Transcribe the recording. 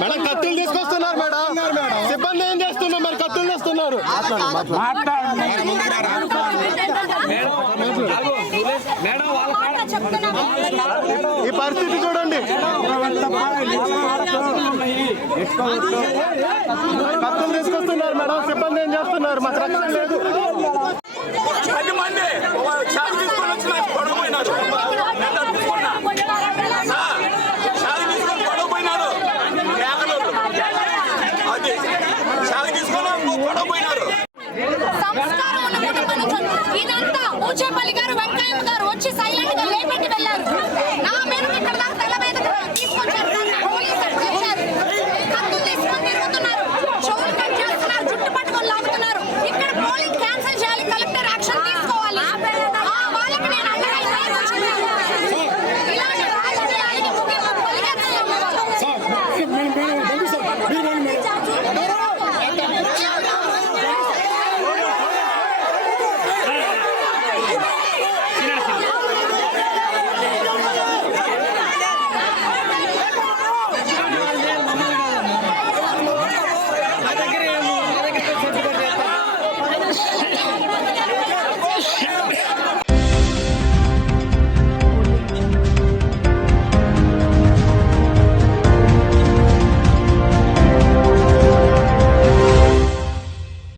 Madam కత్తులు తీసుకొస్తున్నారు madam. సిబ్బంది ఏం చేస్తున్నారు మరి? కత్తులు తెస్తున్నారు. ఈ పరిస్థితి చూడండి. కత్తులు తీసుకొస్తున్నారు మేడం. సిబ్బంది ఏం చేస్తున్నారు? మాకు రక్షణ లేదు. ఇదంతా ఊచేపల్లి గారు వెంకయ్య గారు వచ్చి సైలెంట్ గా లేపెట్టి వెళ్ళారు.